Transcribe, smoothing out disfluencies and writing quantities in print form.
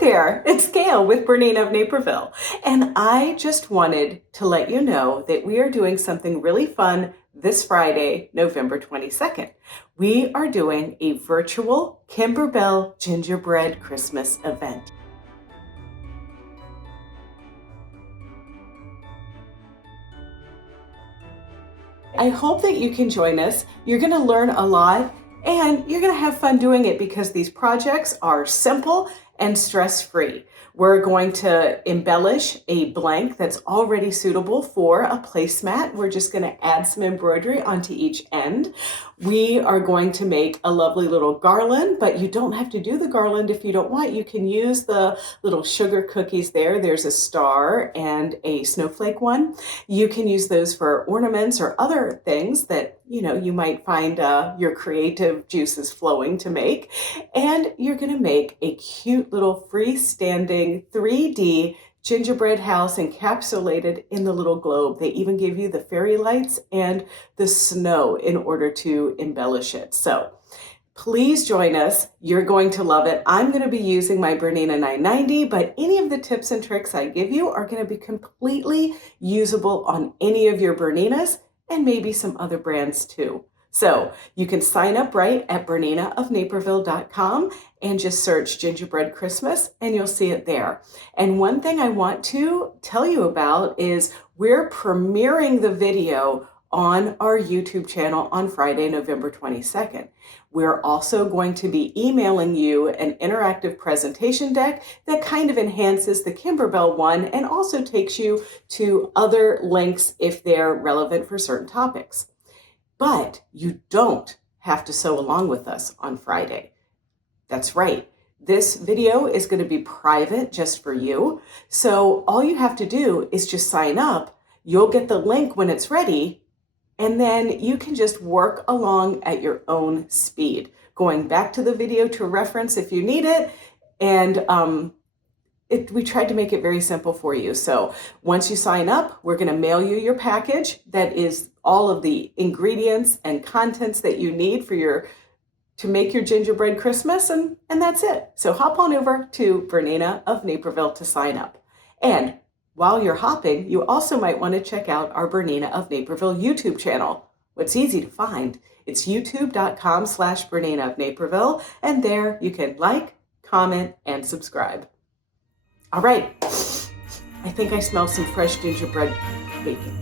there, it's Gayle with BERNINA of Naperville, and I just wanted to let you know that we are doing something really fun this Friday, November 22nd. We are doing a virtual Kimberbell Gingerbread Christmas event. I hope that you can join us. You're going to learn a lot and you're going to have fun doing it because these projects are simple and stress-free. We're going to embellish a blank that's already suitable for a placemat. We're just going to add some embroidery onto each end. We are going to make a lovely little garland, but you don't have to do the garland if you don't want. You can use the little sugar cookies there. There's a star and a snowflake one. You can use those for ornaments or other things that you might find your creative juices flowing to make. And you're going to make a cute little freestanding 3D gingerbread house encapsulated in the little globe. They even give you the fairy lights and the snow in order to embellish it. So please join us. You're going to love it. I'm going to be using my BERNINA 990, but any of the tips and tricks I give you are going to be completely usable on any of your BERNINAs and maybe some other brands too. So you can sign up right at BERNINAofNaperville.com and just search Gingerbread Christmas and you'll see it there. And one thing I want to tell you about is we're premiering the video on our YouTube channel on Friday, November 22nd. We're also going to be emailing you an interactive presentation deck that kind of enhances the Kimberbell one and also takes you to other links if they're relevant for certain topics. But you don't have to sew along with us on Friday. That's right. This video is going to be private just for you. So all you have to do is just sign up. You'll get the link when it's ready. And then you can just work along at your own speed, going back to the video to reference if you need it. And we tried to make it very simple for you. So once you sign up, we're going to mail you your package that is all of the ingredients and contents that you need for to make your gingerbread Christmas, and that's it. So hop on over to BERNINA of Naperville to sign up. And while you're hopping, you also might want to check out our BERNINA of Naperville YouTube channel. It's easy to find. It's youtube.com/BERNINA of Naperville, and there you can like, comment, and subscribe. All right, I think I smell some fresh gingerbread baking.